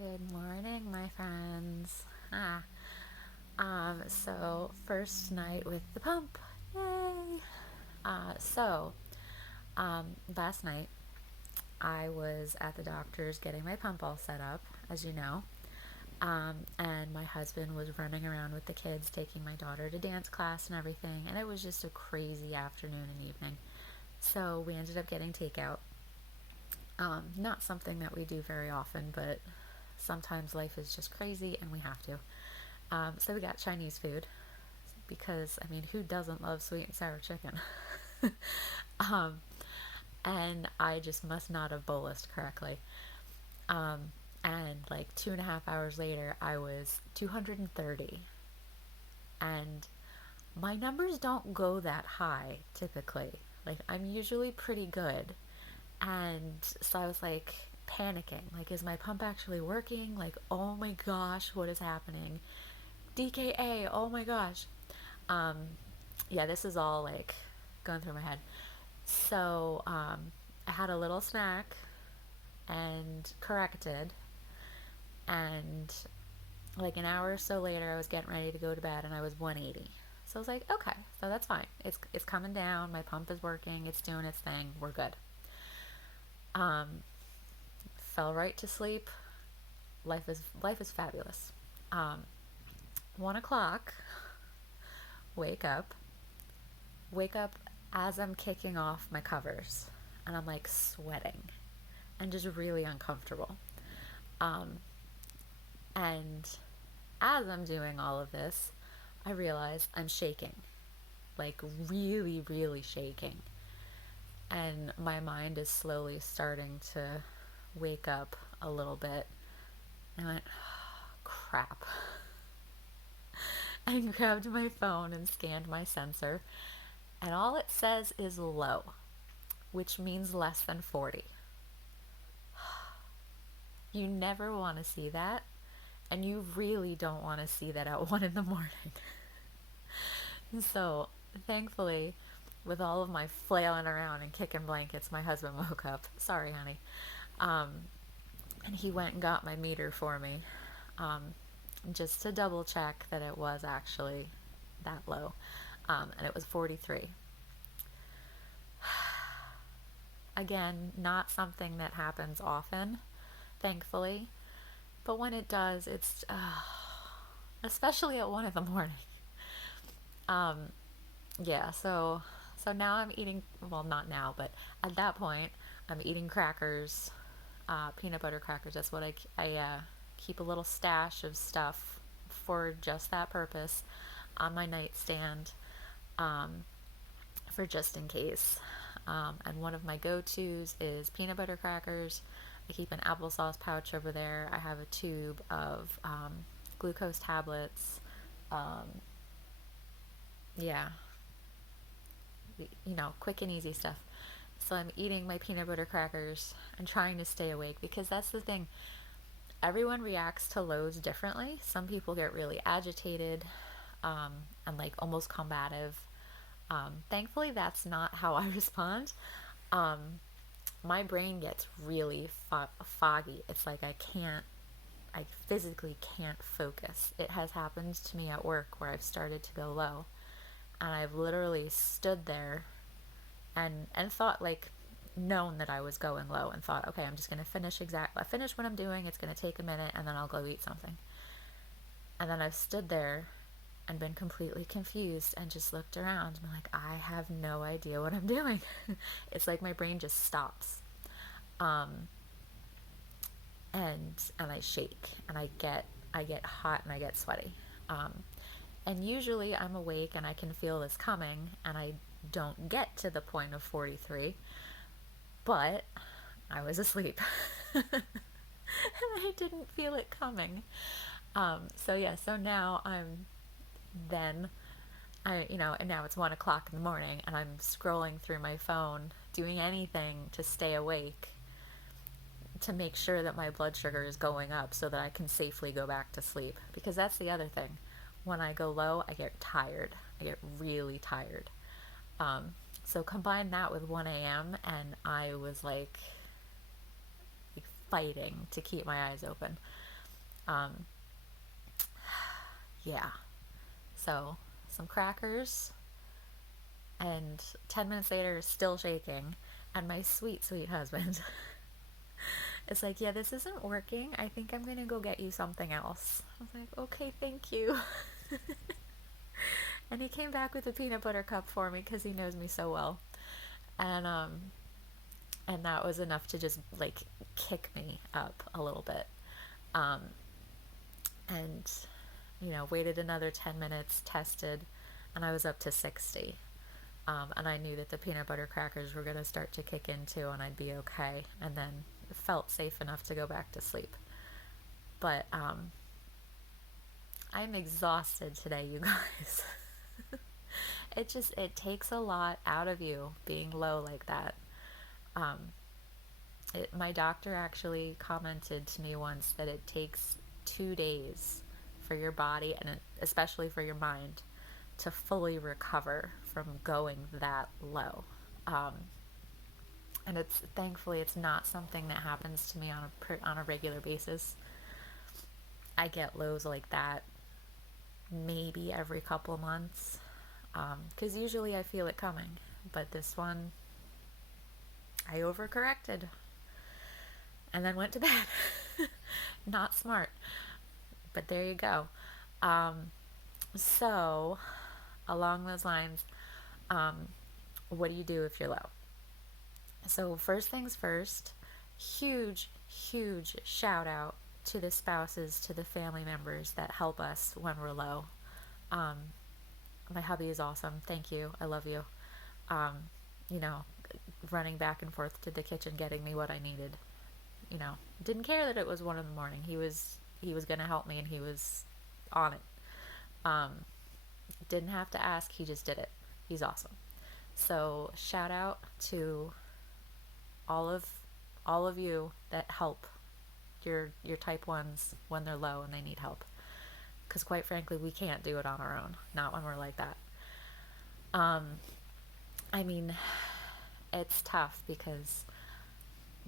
Good morning, my friends. So first night with the pump. Yay! Last night I was at the doctor's getting my pump all set up, as you know. And my husband was running around with the kids, taking my daughter to dance class and everything, and it was just a crazy afternoon and evening. So we ended up getting takeout. Not something that we do very often, but sometimes life is just crazy and we have to. So we got Chinese food because, I mean, who doesn't love sweet and sour chicken? um, and I just must not have bolused correctly. And like 2.5 hours later, I was 230. And my numbers don't go that high typically. Like, I'm usually pretty good. And so I was like panicking. Like, is my pump actually working? Like, oh my gosh, what is happening? DKA, oh my gosh. Um, yeah, this is all like going through my head. So I had a little snack and corrected, and like an hour or so later, I was getting ready to go to bed, and I was 180. So I was like, okay, so that's fine. It's coming down. My pump is working. It's doing its thing. We're good. Um, Fell right to sleep. Life is fabulous. Um, 1 o'clock. Wake up. Wake up as I'm kicking off my covers, and I'm like sweating and just really uncomfortable. Um, and as I'm doing all of this, I realize I'm shaking, like really, really shaking. And my mind is slowly starting to wake up a little bit. And I went, oh, crap. I grabbed my phone and scanned my sensor, and all it says is low, which means less than 40. You never want to see that, and you really don't want to see that at 1 in the morning. So, thankfully, with all of my flailing around and kicking blankets, my husband woke up. Sorry, honey. Um, and he went and got my meter for me, um, just to double check that it was actually that low. And it was 43. Again, not something that happens often, thankfully. But when it does, it's especially at 1 in the morning. Um, yeah, so now I'm eating, well, not now, but at that point, I'm eating crackers, peanut butter crackers. That's what I keep a little stash of stuff for just that purpose on my nightstand, um, for just in case. And one of my go-tos is peanut butter crackers. I keep an applesauce pouch over there. I have a tube of glucose tablets. Um, yeah, quick and easy stuff. So I'm eating my peanut butter crackers and trying to stay awake, because that's the thing. Everyone reacts to lows differently. Some people get really agitated, and like almost combative. Thankfully, that's not how I respond. Um, my brain gets really foggy. It's like I physically can't focus. It has happened to me at work where I've started to go low, and I've literally stood there and thought, like, known that I was going low, and thought, okay, I'm just gonna finish what I'm doing. It's gonna take a minute, and then I'll go eat something. And then I've stood there and been completely confused and just looked around and been like, I have no idea what I'm doing. It's like my brain just stops. Um, and I shake, and I get hot, and I get sweaty. Um, and usually I'm awake and I can feel this coming, and I don't get to the point of 43, but I was asleep. And I didn't feel it coming. So yeah, so now then and now it's 1 o'clock in the morning, and I'm scrolling through my phone, doing anything to stay awake, to make sure that my blood sugar is going up so that I can safely go back to sleep. Because that's the other thing. When I go low, I get tired. I get really tired. Um, so combine that with 1 a.m., and I was like fighting to keep my eyes open. Um, yeah. So, some crackers, and 10 minutes later, still shaking. And my sweet, sweet husband is like, yeah, this isn't working. I think I'm going to go get you something else. I was like, okay, thank you. And he came back with a peanut butter cup for me because he knows me so well. And, um, and that was enough to just like kick me up a little bit. Um, and, waited another 10 minutes, tested, and I was up to 60. And I knew that the peanut butter crackers were going to start to kick in too, and I'd be okay. And then felt safe enough to go back to sleep. But I'm exhausted today, you guys. It takes a lot out of you being low like that. Um, my doctor actually commented to me once that it takes 2 days for your body, and especially for your mind, to fully recover from going that low. Um, and it's thankfully it's not something that happens to me on a regular basis. I get lows like that maybe every couple months, because usually I feel it coming. But this one, I overcorrected and then went to bed. Not smart, but there you go. So, along those lines, what do you do if you're low? So, first things first, huge, huge shout out to the spouses, to the family members that help us when we're low. Um, my hubby is awesome. Thank you. I love you. Um, you know, running back and forth to the kitchen, getting me what I needed. Didn't care that it was 1 in the morning. He was gonna help me, and he was on it. Um, didn't have to ask. He just did it. He's awesome. So shout out to all of all of you that help your type 1s when they're low and they need help. Because quite frankly, we can't do it on our own. Not when we're like that. Um, I mean, it's tough because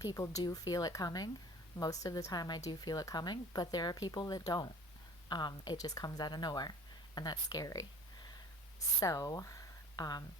people do feel it coming. Most of the time, I do feel it coming, but there are people that don't. It just comes out of nowhere, and that's scary. So, um,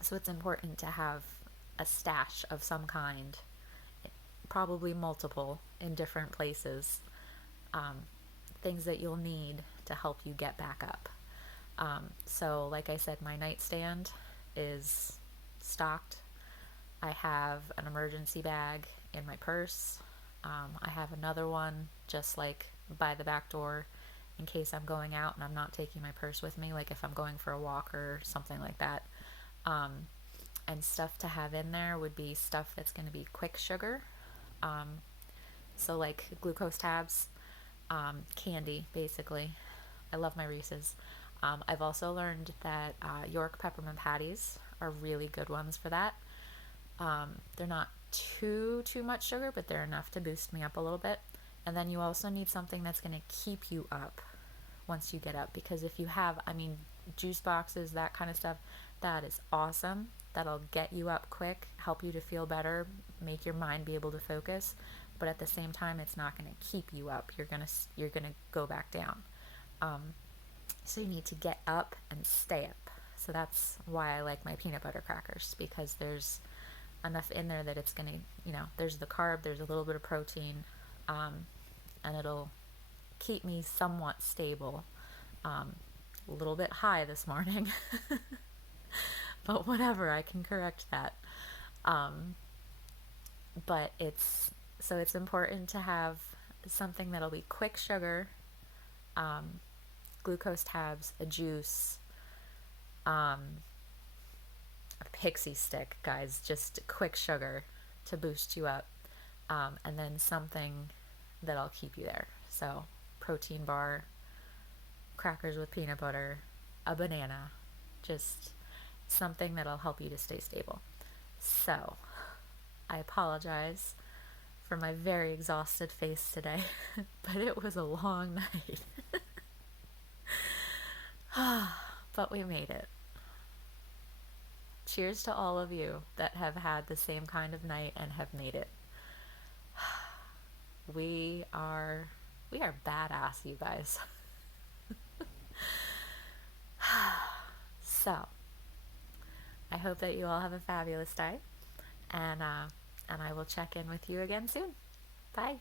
so it's important to have a stash of some kind, probably multiple in different places, um, things that you'll need to help you get back up. So, like I said, my nightstand is stocked. I have an emergency bag in my purse. I have another one just like by the back door in case I'm going out and I'm not taking my purse with me, like if I'm going for a walk or something like that. And stuff to have in there would be stuff that's going to be quick sugar. Um, so, like glucose tabs, candy, basically. I love my Reese's. I've also learned that York peppermint patties are really good ones for that. They're not too much sugar, but they're enough to boost me up a little bit. And then you also need something that's going to keep you up once you get up, because if you have, juice boxes, that kind of stuff, that is awesome. That'll get you up quick, help you to feel better, make your mind be able to focus. But at the same time, it's not going to keep you up. You're gonna go back down. So you need to get up and stay up. So that's why I like my peanut butter crackers, because there's enough in there that it's going to, there's the carb, there's a little bit of protein, and it'll keep me somewhat stable. A little bit high this morning, but whatever, I can correct that. But it's important to have something that'll be quick sugar, glucose tabs, a juice, a pixie stick, guys, just quick sugar to boost you up, and then something that'll keep you there. So, protein bar, crackers with peanut butter, a banana, just something that'll help you to stay stable. So, I apologize for my very exhausted face today, but it was a long night. But we made it. Cheers to all of you that have had the same kind of night and have made it. We are We are badass, you guys. So, I hope that you all have a fabulous day, and I will check in with you again soon. Bye.